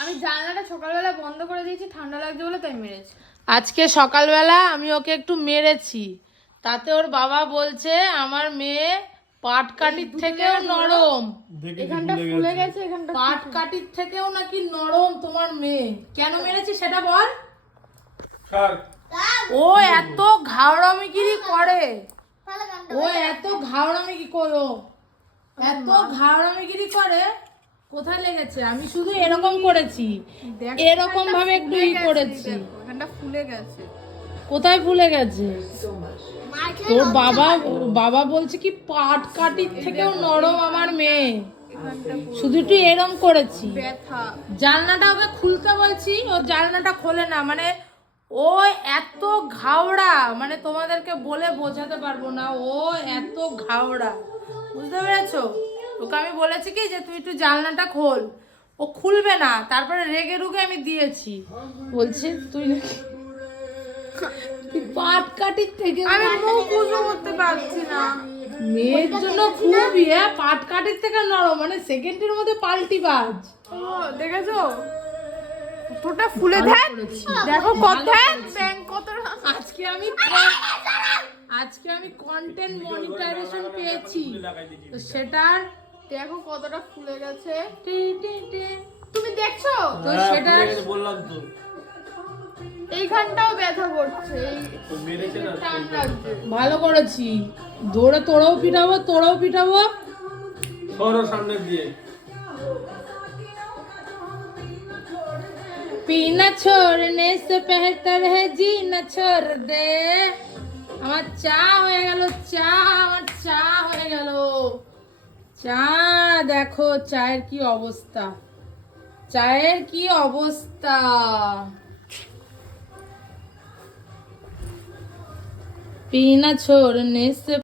আমি জানালাটা সকালবেলা বন্ধ করে দিয়েছি, ঠান্ডা লাগছে বলে তাই মেরেছি। আজকে সকালবেলা আমি ওকে একটু মেরেছি, তাতে ওর বাবা বলছে আমার মেয়ে পাটকাঠির থেকেও নরম। এখানটা ফুলে গেছে, এখানটা পাটকাঠির থেকেও নাকি নরম তোমার মেয়ে। কেন মেরেছি সেটা বল। ও এত ঘাওড়ামিগিরি করে, ও এত ঘাওড়ামিগিরি করো, এত ঘাওড়ামিগিরি করে। কোথায় লেগেছে? আমি শুধু এরকম করেছি, এরকম ভাবে একটু ই করেছি। এখানটা ফুলে গেছে। কোথায় ফুলে গেছে? তোর বাবা বলছে কি পাটকাঠির থেকেও নরম আমার মেয়ে। শুধু একটু এরম করেছি। ব্যথা। জানলাটা ওকে খুলতে বলছি, ও জানলাটা খোলে না। মানে ও এত ঘাওড়া, মানে তোমাদেরকে বলে বোঝাতে পারবো না, ও এত ঘাওড়া, বুঝতে পেরেছো? ওকে আমি বলেছি কি যে তুই একটু জানলাটা খোল, ও খুলবে না। তারপরে রেগে রুগে আমি দিয়েছি। বলছে তুই পাটকাঠির থেকে, আমি মুখ উঁচু করতে পারছি না। মেয়ের জন্য খুবই পাটকাঠির থেকে নরম, মানে সেকেন্ডের মধ্যে পাল্টি বাজ। ও দেখেছো কতটা ফুলে দেখ, দেখো কত ব্যাংক কতটা। আজকে আমি কন্টেন্ট মনিটাইজেশন পেয়েছি, তো সেটার দেখো কতটা ফুলে গেছে। টি টি টি। তুমি দেখছো তো সেটা বললাম তো এইখানটাও ব্যথা করছে, টান লাগছে। ভালো করেছি, দৌড়ে তোরাও পিটাবো। সরো সামনে দিয়ে पीना छोड़ने से बेहतर है जीना छोड़ दे। আমার চা হয়ে গেল, আমার চা হয়ে গেল। চা দেখো, চায়ের কি অবস্থা, চায়ের কি অবস্থা। पीना छोड़ने से